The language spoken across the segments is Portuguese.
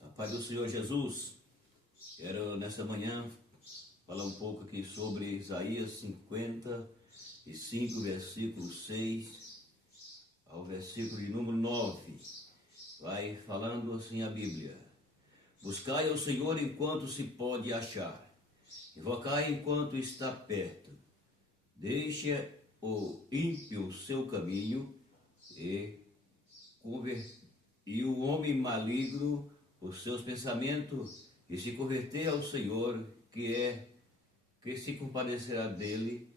A paz do Senhor Jesus. Quero nessa manhã falar um pouco aqui sobre Isaías 55, versículo 6 ao versículo de número 9. Vai falando assim a Bíblia: Buscai ao Senhor enquanto se pode achar, invocai enquanto está perto. Deixa o ímpio o seu caminho e o homem maligno os seus pensamentos, e se converter ao Senhor, que se compadecerá dele.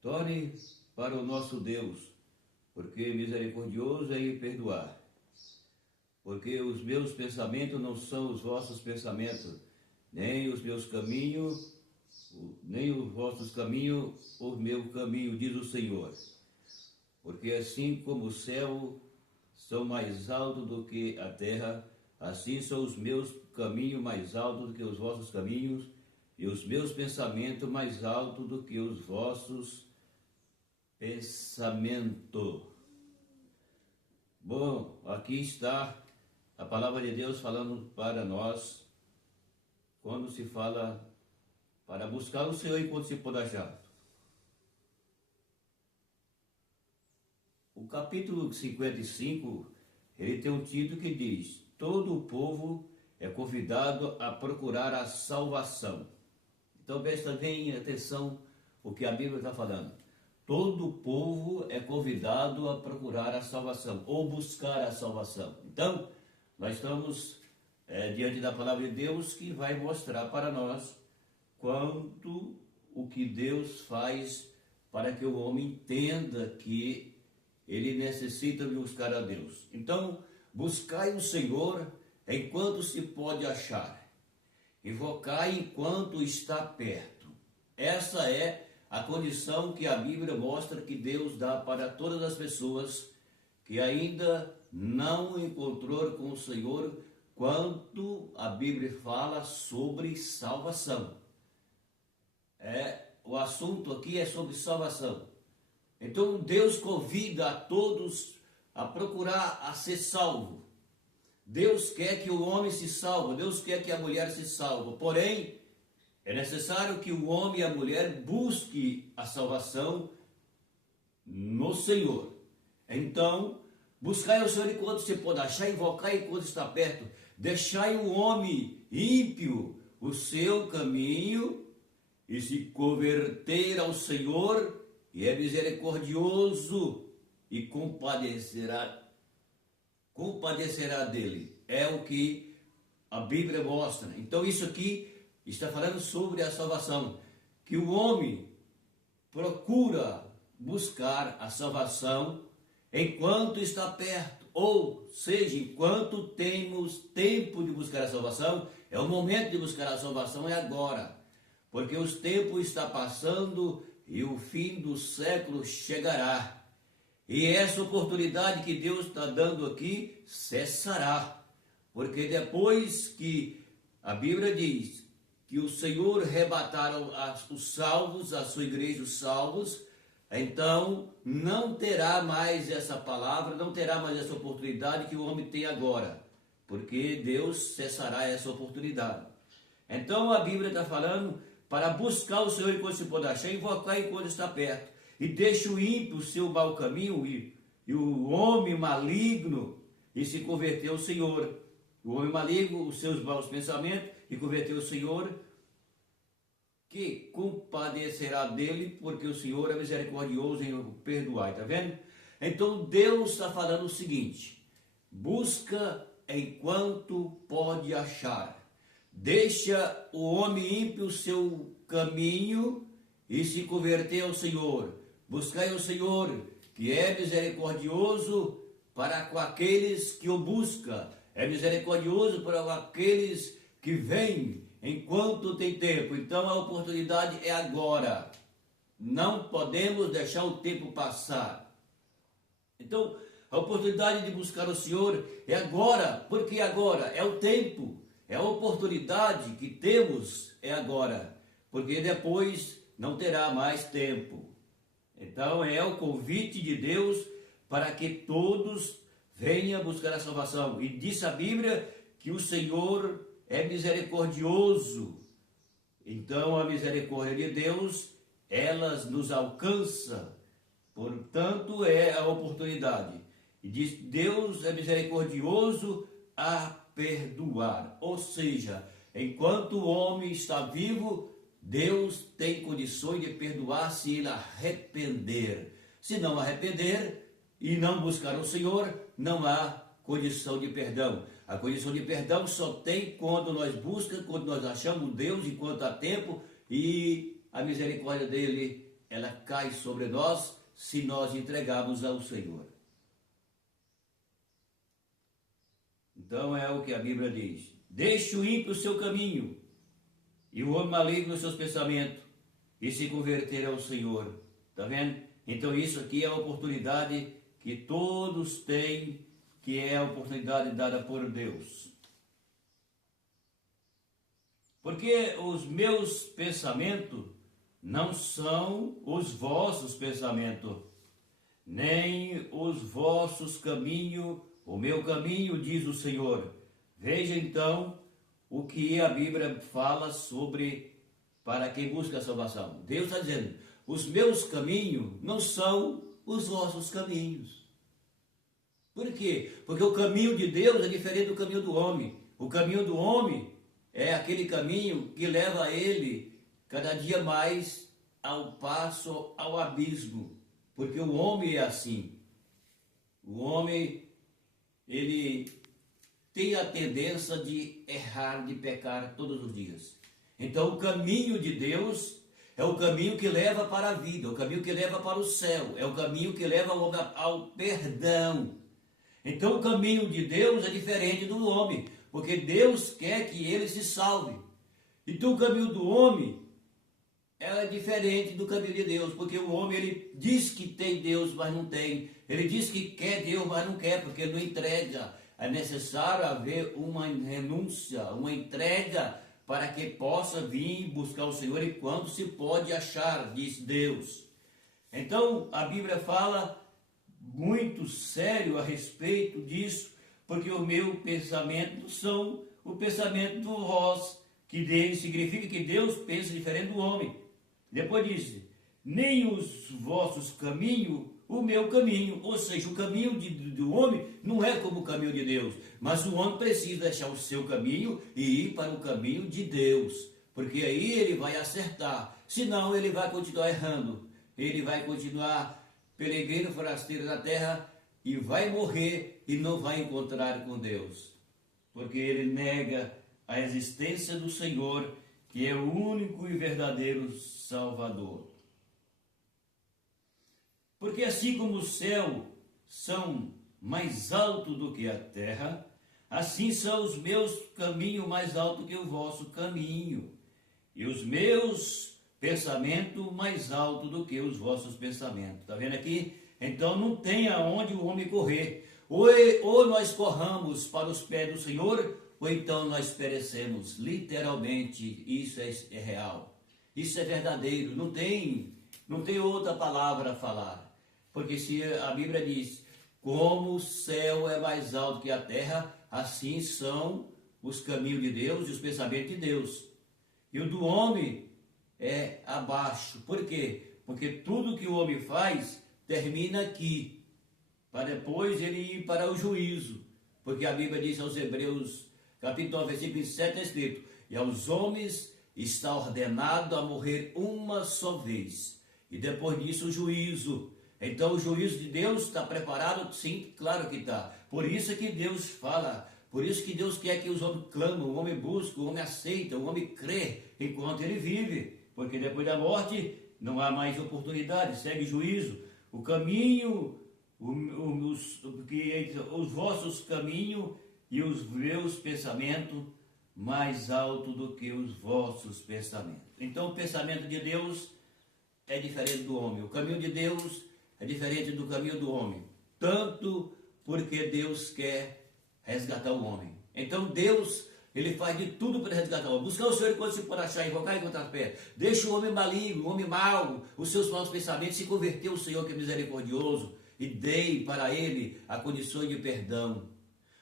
Torne para o nosso Deus, porque misericordioso é em perdoar. Porque os meus pensamentos não são os vossos pensamentos, nem os meus caminhos, nem os vossos caminhos, o meu caminho, diz o Senhor. Porque assim como o céu são mais altos do que a terra, assim são os meus caminhos mais altos do que os vossos caminhos, e os meus pensamentos mais altos do que os vossos pensamentos. Bom, aqui está a palavra de Deus falando para nós, quando se fala para buscar o Senhor enquanto se pode achar. O capítulo 55, ele tem um título que diz: todo o povo é convidado a procurar a salvação. Então presta bem atenção o que a Bíblia está falando. Todo o povo é convidado a procurar a salvação, ou buscar a salvação. Então, nós estamos diante da palavra de Deus, que vai mostrar para nós quanto o que Deus faz para que o homem entenda que ele necessita de buscar a Deus. Então, buscai o Senhor enquanto se pode achar, invocai enquanto está perto. Essa é a condição que a Bíblia mostra que Deus dá para todas as pessoas que ainda não encontrou com o Senhor, quando a Bíblia fala sobre salvação. O assunto aqui é sobre salvação. Então Deus convida a todos a procurar a ser salvo. Deus quer que o homem se salve, Deus quer que a mulher se salve. Porém, é necessário que o homem e a mulher busquem a salvação no Senhor. Então, buscai o Senhor enquanto se pode achar, invocai enquanto está perto. Deixai o homem ímpio o seu caminho e se converter ao Senhor, e é misericordioso e compadecerá dele. É o que a Bíblia mostra. Então isso aqui está falando sobre a salvação, que o homem procura buscar a salvação enquanto está perto, ou seja, enquanto temos tempo de buscar a salvação. É o momento de buscar a salvação, é agora, porque os tempos estão passando e o fim do século chegará. E essa oportunidade que Deus está dando aqui cessará. Porque depois que a Bíblia diz que o Senhor rebataram os salvos, a sua igreja, os salvos, então não terá mais essa palavra, não terá mais essa oportunidade que o homem tem agora. Porque Deus cessará essa oportunidade. Então a Bíblia está falando para buscar o Senhor enquanto se pode achar, invocar enquanto está perto. E deixa o ímpio o seu mau caminho e o homem maligno e se converter ao Senhor. O homem maligno, os seus maus pensamentos, e converter ao Senhor, que compadecerá dele, porque o Senhor é misericordioso em perdoar. Está vendo? Então Deus está falando o seguinte: busca enquanto pode achar. Deixa o homem ímpio o seu caminho e se converter ao Senhor. Buscai o Senhor, que é misericordioso para com aqueles que o buscam. É misericordioso para aqueles que vêm enquanto tem tempo. Então a oportunidade é agora. Não podemos deixar o tempo passar. Então a oportunidade de buscar o Senhor é agora. Porque agora é o tempo. É a oportunidade que temos, é agora, porque depois não terá mais tempo. Então é o convite de Deus para que todos venham buscar a salvação. E disse a Bíblia que o Senhor é misericordioso. Então a misericórdia de Deus, elas nos alcança. Portanto, é a oportunidade. E diz, Deus é misericordioso a perdoar. Ou seja, enquanto o homem está vivo, Deus tem condições de perdoar se ele arrepender. Se não arrepender e não buscar o Senhor, não há condição de perdão. A condição de perdão só tem quando nós buscamos, quando nós achamos Deus enquanto há tempo, e a misericórdia dele, ela cai sobre nós se nós entregarmos ao Senhor. Então é o que a Bíblia diz: deixe o ímpio o seu caminho e o homem maligno os seus pensamentos, e se converter ao Senhor. Está vendo? Então isso aqui é a oportunidade que todos têm, que é a oportunidade dada por Deus. Porque os meus pensamentos não são os vossos pensamentos, nem os vossos caminhos, o meu caminho, diz o Senhor. Veja então o que a Bíblia fala sobre para quem busca a salvação. Deus está dizendo, os meus caminhos não são os vossos caminhos. Por quê? Porque o caminho de Deus é diferente do caminho do homem. O caminho do homem é aquele caminho que leva ele cada dia mais ao passo, ao abismo. Porque o homem é assim. O homem, ele tem a tendência de errar, de pecar todos os dias. Então o caminho de Deus é o caminho que leva para a vida, é o caminho que leva para o céu, é o caminho que leva ao perdão. Então o caminho de Deus é diferente do homem, porque Deus quer que ele se salve. Então o caminho do homem é diferente do caminho de Deus, porque o homem, ele diz que tem Deus, mas não tem. Ele diz que quer Deus, mas não quer, porque ele não entrega. É necessário haver uma renúncia, uma entrega, para que possa vir buscar o Senhor, e quando se pode achar, diz Deus. Então a Bíblia fala muito sério a respeito disso, porque o meu pensamento são o pensamento do vós, que Deus significa que Deus pensa diferente do homem. Depois diz, nem os vossos caminhos, o meu caminho. Ou seja, o caminho do homem não é como o caminho de Deus, mas o homem precisa deixar o seu caminho e ir para o caminho de Deus, porque aí ele vai acertar, senão ele vai continuar errando, ele vai continuar peregrino, forasteiro na terra, e vai morrer e não vai encontrar com Deus, porque ele nega a existência do Senhor, que é o único e verdadeiro Salvador. Porque assim como os céus são mais altos do que a terra, assim são os meus caminhos mais altos que o vosso caminho, e os meus pensamentos mais altos do que os vossos pensamentos. Está vendo aqui? Então não tem aonde o homem correr. Ou nós corramos para os pés do Senhor, ou então nós perecemos. Literalmente, isso é real. Isso é verdadeiro. Não tem outra palavra a falar. Porque se a Bíblia diz, como o céu é mais alto que a terra, assim são os caminhos de Deus e os pensamentos de Deus. E o do homem é abaixo. Por quê? Porque tudo que o homem faz termina aqui, para depois ele ir para o juízo. Porque a Bíblia diz aos Hebreus, capítulo 9, versículo 7, está escrito, e aos homens está ordenado a morrer uma só vez, e depois disso o juízo. Então o juízo de Deus está preparado? Sim, claro que está. Por isso que Deus fala, por isso que Deus quer que os homens clamam, o homem busca, o homem aceita, o homem crê enquanto ele vive, porque depois da morte não há mais oportunidade, segue juízo. O caminho, os vossos caminhos e os meus pensamentos mais alto do que os vossos pensamentos. Então o pensamento de Deus é diferente do homem, o caminho de Deus é diferente do caminho do homem, tanto porque Deus quer resgatar o homem. Então Deus, ele faz de tudo para resgatar o homem. Buscar o Senhor enquanto se pode achar, invocar enquanto está perto. Deixa o homem maligno, o homem mau, os seus maus pensamentos, se converter ao Senhor que é misericordioso, e dei para ele a condição de perdão.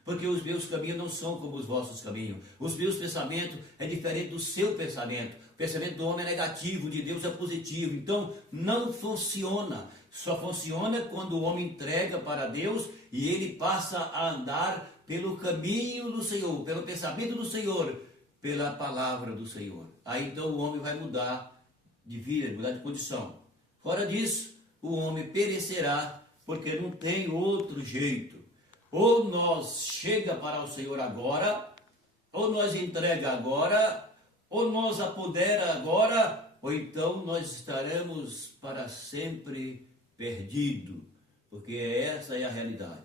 porque os meus caminhos não são como os vossos caminhos. Os meus pensamentos é diferente do seu pensamento. O pensamento do homem é negativo, de Deus é positivo. Então, não funciona. Só funciona quando o homem entrega para Deus e ele passa a andar pelo caminho do Senhor, pelo pensamento do Senhor, pela palavra do Senhor. Aí então o homem vai mudar de vida, mudar de condição. Fora disso, o homem perecerá, porque não tem outro jeito. Ou nós chega para o Senhor agora, ou nós entrega agora, ou nós apodera agora, ou então nós estaremos para sempre perdido, porque essa é a realidade.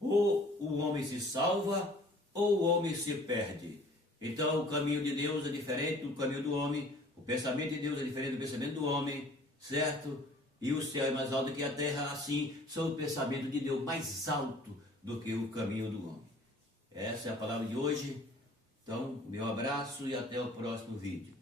Ou o homem se salva, ou o homem se perde. Então o caminho de Deus é diferente do caminho do homem, o pensamento de Deus é diferente do pensamento do homem, certo? E o céu é mais alto que a terra, assim são o pensamento de Deus mais alto do que o caminho do homem. Essa é a palavra de hoje. Então, meu abraço e até o próximo vídeo.